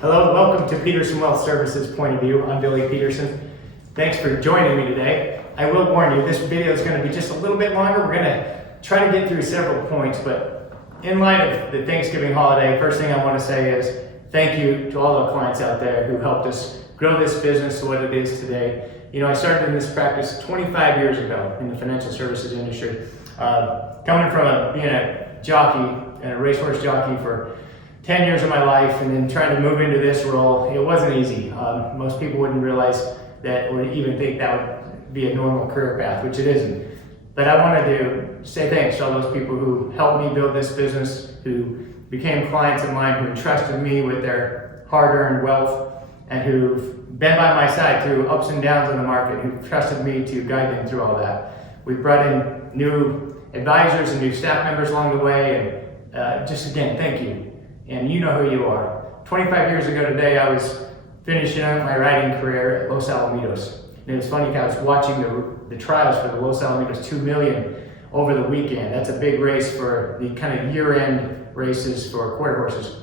Hello, welcome to Peterson Wealth Services Point of View. I'm Billy Peterson. Thanks for joining me today. I will warn you, this video is going to be just a little bit longer. We're going to try to get through several points, but in light of the Thanksgiving holiday, first thing I want to say is thank you to all our clients out there who helped us grow this business to what it is today. You know, I started in this practice 25 years ago in the financial services industry. Coming from being a jockey and a racehorse jockey for 10 years of my life, and then trying to move into this role, it wasn't easy. Most people wouldn't realize that or even think that would be a normal career path, which it isn't. But I wanted to say thanks to all those people who helped me build this business, who became clients of mine, who entrusted me with their hard-earned wealth, and who've been by my side through ups and downs in the market, who trusted me to guide them through all that. We've brought in new advisors and new staff members along the way, and just again, thank you. And you know who you are. 25 years ago today, I was finishing up my riding career at Los Alamitos. And it was funny, I was watching the trials for the Los Alamitos 2 million over the weekend. That's a big race for the kind of year-end races for quarter horses.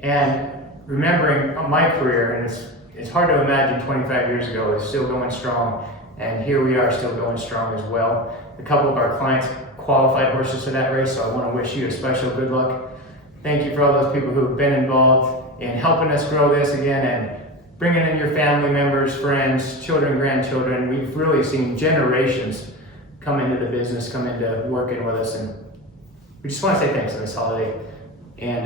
And remembering my career, and it's hard to imagine 25 years ago, it's still going strong. And here we are still going strong as well. A couple of our clients qualified horses for that race, so I want to wish you a special good luck. Thank you for all those people who have been involved in helping us grow this again and bringing in your family members, friends, children, grandchildren. We've really seen generations come into the business, come into working with us, and we just want to say thanks on this holiday and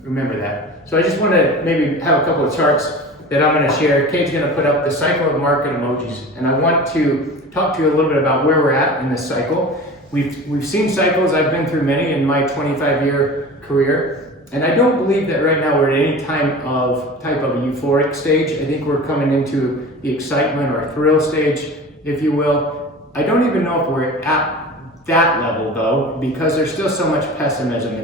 remember that. So I just want to maybe have a couple of charts that I'm going to share. Kate's going to put up the cycle of market emojis, and I want to talk to you a little bit about where we're at in this cycle. We've seen cycles. I've been through many in my 25-year career, and I don't believe that right now we're at any type of a euphoric stage. I think we're coming into the excitement or thrill stage, if you will. I don't even know if we're at that level though, because there's still so much pessimism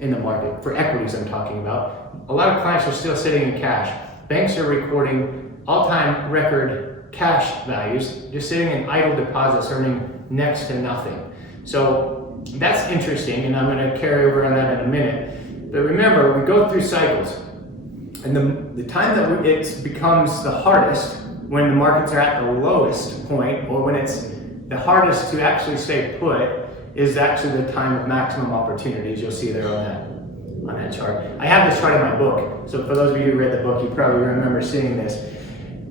in the market for equities. I'm talking about. A lot of clients are still sitting in cash. Banks are recording all-time record cash values, just sitting in idle deposits, earning next to nothing. So that's interesting, and I'm going to carry over on that in a minute. But remember, we go through cycles, and the time that it becomes the hardest, when the markets are at the lowest point, or when it's the hardest to actually stay put, is actually the time of maximum opportunities. You'll see there on that chart. I have this chart in my book, so for those of you who read the book, you probably remember seeing this.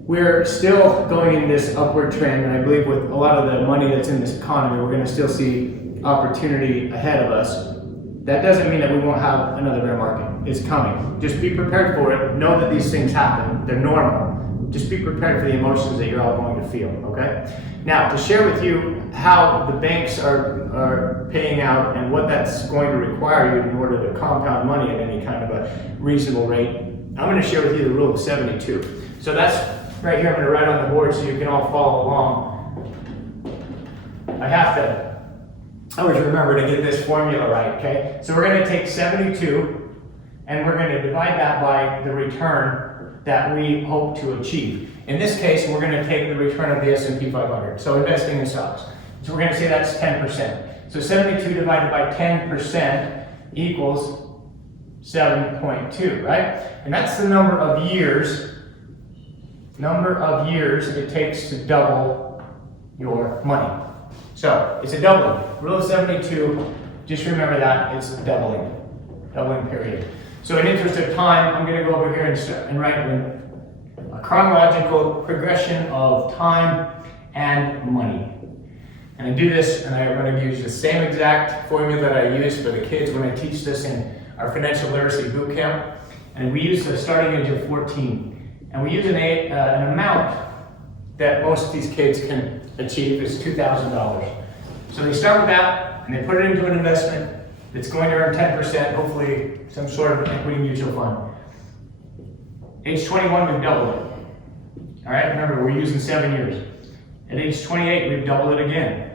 We're still going in this upward trend, and I believe with a lot of the money that's in this economy, we're going to still see opportunity ahead of us. That doesn't mean that we won't have another bear market. It's coming. Just be prepared for it. Know that these things happen. They're normal. Just be prepared for the emotions that you're all going to feel, okay? Now, to share with you how the banks are paying out and what that's going to require you in order to compound money at any kind of a reasonable rate, I'm going to share with you the rule of 72. So that's right here. I'm going to write on the board so you can all follow along. I always remember to get this formula right, okay? So we're going to take 72 and we're going to divide that by the return that we hope to achieve. In this case, we're going to take the return of the S&P 500, so investing in stocks. So we're going to say that's 10%. So 72 divided by 10% equals 7.2, right? And that's the number of years it takes to double your money. So it's a doubling. Rule of 72, just remember that it's a doubling period. So in interest of time, I'm going to go over here and write a chronological progression of time and money. And I do this, and I'm going to use the same exact formula that I use for the kids when I teach this in our financial literacy boot camp. And we use the starting age of 14. And we use an amount that most of these kids can achieve is $2,000. So they start with that, and they put it into an investment that's going to earn 10%, hopefully some sort of equity mutual fund. Age 21, we've doubled it. All right, remember, we're using 7 years. At age 28, we've doubled it again.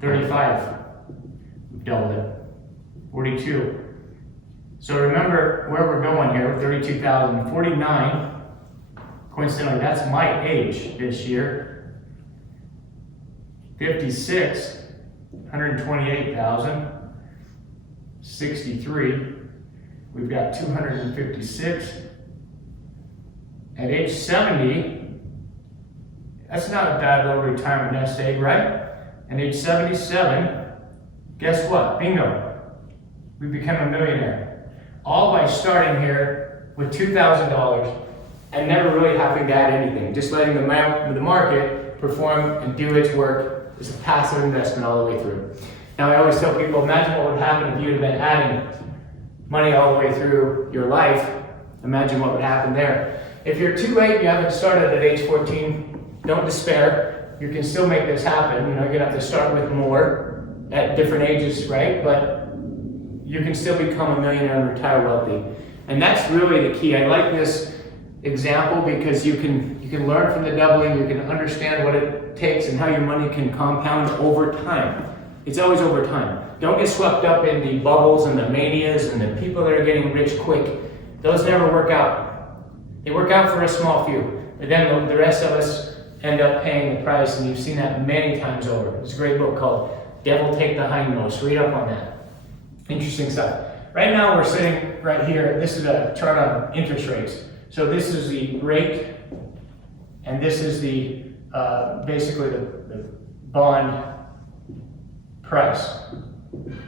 35, we've doubled it. 42. So remember where we're going here with 32,000. 49, coincidentally, that's my age this year. 56, 128,000. 63, we've got 256. At age 70, that's not a bad little retirement nest egg, right? And age 77, guess what? Bingo. We become a millionaire. All by starting here with $2,000 and never really having to add anything. Just letting the market perform and do its work is a passive investment all the way through. Now I always tell people, imagine what would happen if you had been adding money all the way through your life. Imagine what would happen there. If you're too late, you haven't started at age 14, don't despair. You can still make this happen. You know, you're gonna have to start with more at different ages, right? But you can still become a millionaire and retire wealthy. And that's really the key. I like this example because you can learn from the doubling, you can understand what it takes and how your money can compound over time. It's always over time. Don't get swept up in the bubbles and the manias and the people that are getting rich quick. Those never work out. They work out for a small few, but then the rest of us end up paying the price, and you've seen that many times over. There's a great book called Devil Take the Hindmost. Read up on that. Interesting stuff. Right now we're sitting right here. This is a chart on interest rates. So this is the rate, and this is the basically the bond price.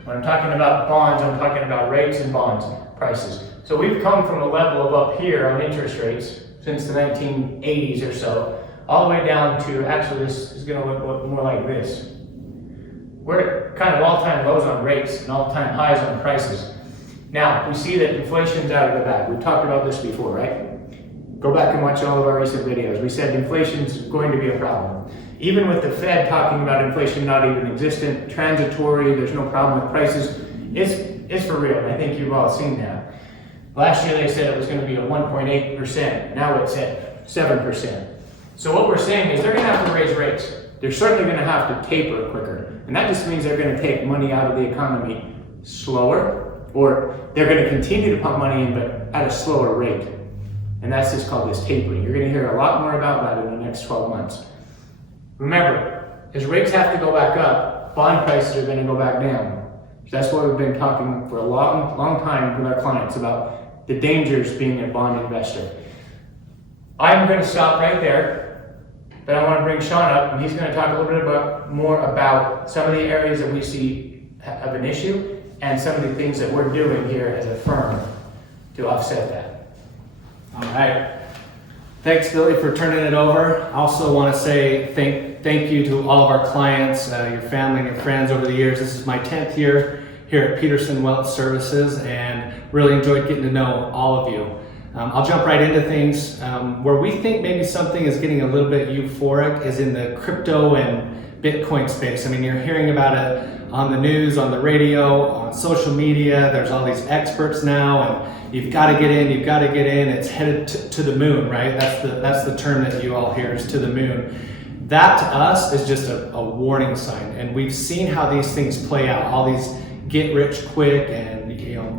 When I'm talking about bonds, I'm talking about rates and bonds prices. So we've come from a level of up here on interest rates since the 1980s or so, all the way down to, actually this is going to look more like this. We're at kind of all-time lows on rates and all-time highs on prices. Now, we see that inflation's out of the bag. We've talked about this before, right? Go back and watch all of our recent videos. We said inflation's going to be a problem. Even with the Fed talking about inflation not even existent, transitory, there's no problem with prices, it's for real, and I think you've all seen that. Last year they said it was going to be a 1.8%, now it's at 7%. So what we're saying is they're going to have to raise rates. They're certainly going to have to taper quicker, and that just means they're going to take money out of the economy slower, or they're going to continue to pump money in, but at a slower rate. And that's just called this tapering. You're going to hear a lot more about that in the next 12 months. Remember, as rates have to go back up, bond prices are going to go back down. That's why we've been talking for a long time with our clients about the dangers being a bond investor. I'm going to stop right there, but I want to bring Shaun up, and he's going to talk a little bit more about some of the areas that we see have an issue and some of the things that we're doing here as a firm to offset that. All right. Thanks, Billy, for turning it over. I also want to say thank you to all of our clients, your family and your friends over the years. This is my 10th year here at Peterson Wealth Services, and really enjoyed getting to know all of you. I'll jump right into things. Where we think maybe something is getting a little bit euphoric is in the crypto and Bitcoin space. I mean, you're hearing about it on the news, on the radio, on social media. There's all these experts now, and you've got to get in, you've got to get in. It's headed to the moon, right? That's the term that you all hear, is to the moon. That to us is just a warning sign, and we've seen how these things play out. All these get rich quick and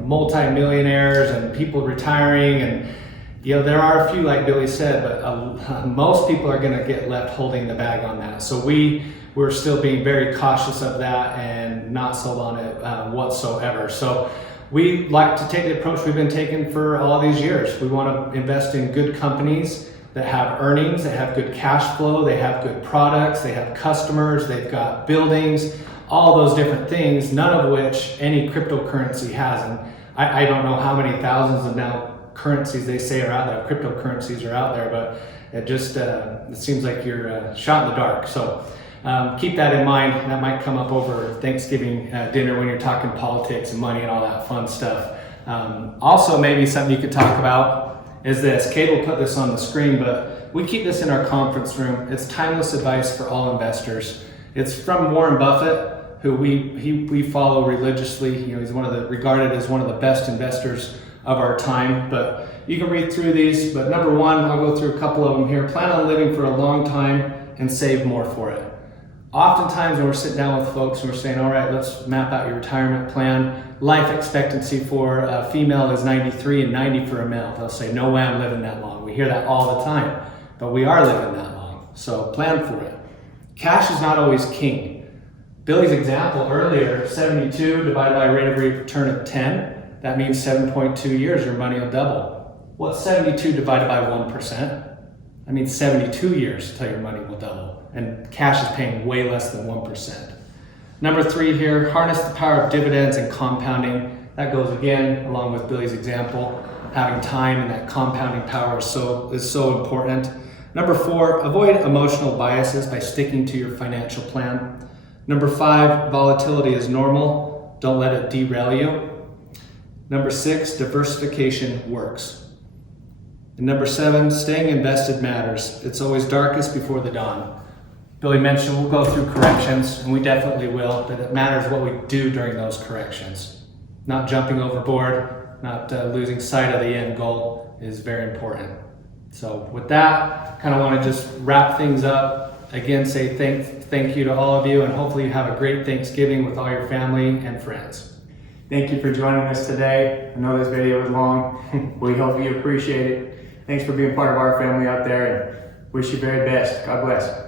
multi-millionaires and people retiring, and there are a few, like Billy said, but most people are going to get left holding the bag on that. So we're still being very cautious of that and not sold on it whatsoever. So we like to take the approach we've been taking for all these years. We want to invest in good companies that have earnings, that have good cash flow, they have good products, they have customers, they've got buildings, all those different things, none of which any cryptocurrency has. And I don't know how many thousands of now currencies they say are out there, cryptocurrencies are out there, but it seems like you're shot in the dark. So keep that in mind. That might come up over Thanksgiving dinner when you're talking politics and money and all that fun stuff. Also, maybe something you could talk about is this. Kate will put this on the screen, but we keep this in our conference room. It's timeless advice for all investors. It's from Warren Buffett, who we follow religiously. He's regarded as one of the best investors of our time. But you can read through these. But number one, I'll go through a couple of them here. Plan on living for a long time and save more for it. Oftentimes when we're sitting down with folks and we're saying, all right, let's map out your retirement plan. Life expectancy for a female is 93 and 90 for a male. They'll say, no way I'm living that long. We hear that all the time, but we are living that long. So plan for it. Cash is not always king. Billy's example earlier, 72 divided by a rate of return of 10. that means 7.2 years your money will double. What's 72 divided by 1%? That means 72 years till your money will double. And cash is paying way less than 1%. Number 3 here, harness the power of dividends and compounding. That goes again along with Billy's example. Having time and that compounding power is so important. Number 4, avoid emotional biases by sticking to your financial plan. Number 5, volatility is normal. Don't let it derail you. Number 6, diversification works. And number 7, staying invested matters. It's always darkest before the dawn. Billy mentioned we'll go through corrections, and we definitely will, but it matters what we do during those corrections. Not jumping overboard, not losing sight of the end goal is very important. So with that, kind of want to just wrap things up. Again, say thank you to all of you, and hopefully you have a great Thanksgiving with all your family and friends. Thank you for joining us today. I know this video was long. We hope you appreciate it. Thanks for being part of our family out there, and wish you very best. God bless.